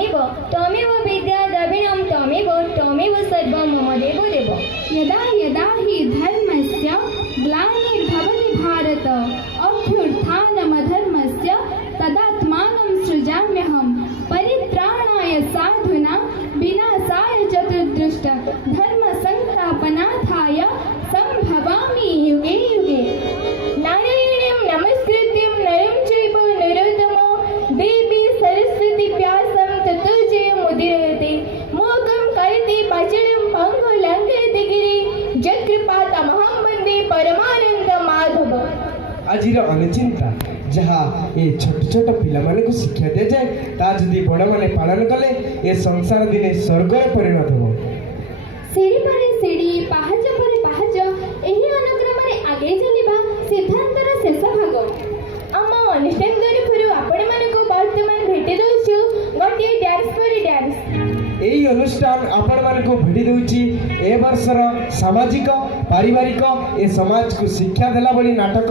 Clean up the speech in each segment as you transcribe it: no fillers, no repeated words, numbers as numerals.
त्वमेव त्वमेव विद्या द्रविणं त्वमेव सर्वं मम देवो देव। यदा यदा हि धर्मस्य ग्लानिर्भवति भारत अभ्युत्थानमधर्मस्य तदात्मानं सृजाम्यहं परित्राणाय साधूनां विनाशाय चतुर्दृष्ट धर्म संस्थापनार्थाय संभवामि युगे युगे। नारायणं नमस्कृत्यं नरं चैव नरोत्तमं देवी सरस्वती व्यासं ततो जयमुदीरयते। मोघं करति पाषाणं पङ्गुं लङ्घयति गिरिं यत्कृपातमहं वन्दे परमानन्द माधव। आजिर अनुचिंता जहाँ ये छोट छोट पिला माने को शिक्षा दे जाए ता जदि बड़ माने पालन कले ये संसार दिने स्वर्ग परिणत हो। सीढ़ी पर सीढ़ी पाहाच पर पाहाच एही अनुक्रमरे आगे चलिबा सिद्धांतर शेष भाग। आम अनुष्ठान तरफरु आपण मानकु वर्तमान भेटी दउछु गोटे डांस पर डांस। यही अनुष्ठान आपण माने को भेटी दउची ए वर्षर सामाजिक पारिवारिक ए समाज को शिक्षा देला बड़ी नाटक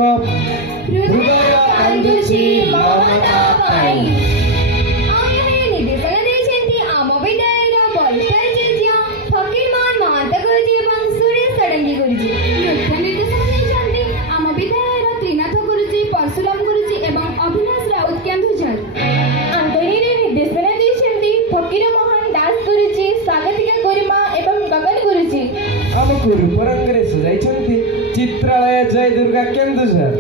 हृदय कांदुची ममता पाई। निर्देशन ଦେଇଛନ୍ତି ଆମ ବିଦ୍ୟାଳୟର ବରିଷ୍ଠ ଆଚାର୍ଯ୍ୟ ଫକୀରମୋହନ ମହାନ୍ତ ଗୁରୁଜୀ ଏବଂ ସୁରେଶ ଷଡ଼ଙ୍ଗୀ ଗୁରୁଜୀ। ନୃତ୍ୟ ନିର୍ଦ୍ଦେଶନ ଦେଇଛନ୍ତି ଆମ ବିଦ୍ୟାଳୟର ତ୍ରିନାଥ ଗୁରୁଜୀ ପରଶୁରାମ ଗୁରୁଜୀ ଏବଂ ଅଭିନାଶ ରାଉତ କେନ୍ଦୁଝର। ଆଙ୍କଣୀରେ ନିର୍ଦ୍ଦେଶନ ଦେଇଛନ୍ତି ଫକୀରମୋହନ ଦାସ ଗୁରୁଜୀ ସ୍ୱାଗତିକା ଗୁରୁମା ଏବଂ ଗଗନ ଗୁରୁଜୀ। ଆମକୁ ରୂପରଙ୍ଗରେ ସଜାଇଛନ୍ତି ଚିତ୍ରାଳୟ ଜୟ ଦୁର୍ଗା କେନ୍ଦୁଝର।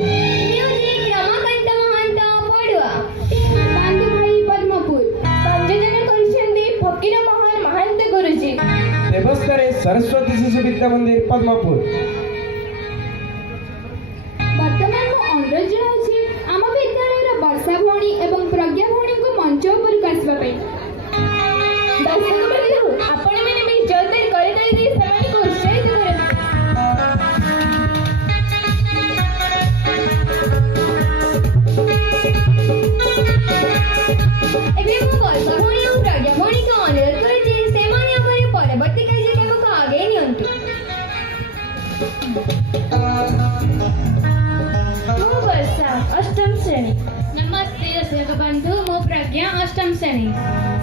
ମ୍ୟୁଜିକ୍ ରମାକାନ୍ତ ମହାନ୍ତ ପଡ଼ୁଆ। ବାନ୍ଧୁ ଭାଇ ପଦ୍ମପୁର। ସଂଯୋଜନ କରିଛନ୍ତି ଫକୀରମୋହନ ମହାନ୍ତ ଗୁରୁଜୀ। ବ୍ୟବସ୍ଥାରେ ସରସ୍ୱତୀ ଶିଶୁ ବିଦ୍ୟା ମନ୍ଦିର ପଦ୍ମପୁର। ବର୍ତ୍ତମାନ ମୁଁ ଅନୁରୋଧ ଜଣାଉଛି ଆମ ବିଦ୍ୟାଳୟର ବର୍ଷା ଭଉଣୀ ଏବଂ ପ୍ରଜ୍ଞା ଭଉଣୀଙ୍କୁ ମଞ୍ଚ ଉପରକୁ ଆସିବା ପାଇଁ। ଦର୍ଶକ ବନ୍ଧୁ ଆପଣମାନେ ବି ଜୋରଦାର କରିଦେଇ ଦେଇ ସେମାନଙ୍କୁ ଉତ୍ସାହିତ କରନ୍ତୁ। ଏବେ ମୁଁ ବର୍ଷା ଭଉଣୀ ଓ ପ୍ରଜ୍ଞା ଭଉଣୀଙ୍କୁ ଅନୁରୋଧ କରୁଛି ସେମାନେ ଆମର ପରବର୍ତ୍ତୀ କାର୍ଯ୍ୟକ୍ରମକୁ ଆଗେଇ ନିଅନ୍ତୁ। ମୁଁ ବର୍ଷା ଅଷ୍ଟମ ଶ୍ରେଣୀ। ନମସ୍ତେ ଦର୍ଶକ ବନ୍ଧୁ, ମୁଁ ପ୍ରଜ୍ଞା ଅଷ୍ଟମ ଶ୍ରେଣୀ।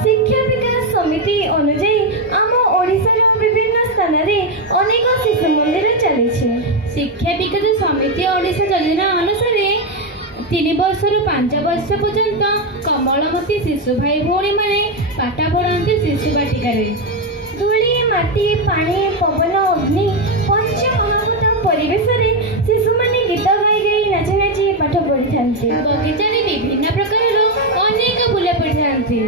ଶିକ୍ଷା ବିକାଶ ସମିତି ଅନୁଯାୟୀ ଆମ ଓଡ଼ିଶାର ବିଭିନ୍ନ ସ୍ଥାନରେ ଅନେକ ଶିଶୁ ମନ୍ଦିର ଚାଲିଛି। ଶିକ୍ଷା ବିକାଶ ସମିତି ଓଡ଼ିଶା ଯୋଜନା ଅନୁସାରେ 3 ବର୍ଷରୁ 5 ବର୍ଷ ପର୍ଯ୍ୟନ୍ତ କମଳମତୀ ଶିଶୁ ଭାଇ ଭଉଣୀମାନେ ପାଠ ପଢ଼ନ୍ତି ଶିଶୁ ବାଟିକାରେ। ଧୂଳି ମାଟି ପାଣି ପବନ ଅଗ୍ନି ପଞ୍ଚମହାଭୂତ ପରିବେଶରେ ଶିଶୁମାନେ ଗୀତ ଗାଇ ଗାଇ ନାଚି ନାଚି ପାଠ ପଢ଼ିଥାନ୍ତି। ବଗିଚାରେ ବିଭିନ୍ନ ପ୍ରକାରର ଅନେକ ଫୁଲ ପଡ଼ିଥାନ୍ତି।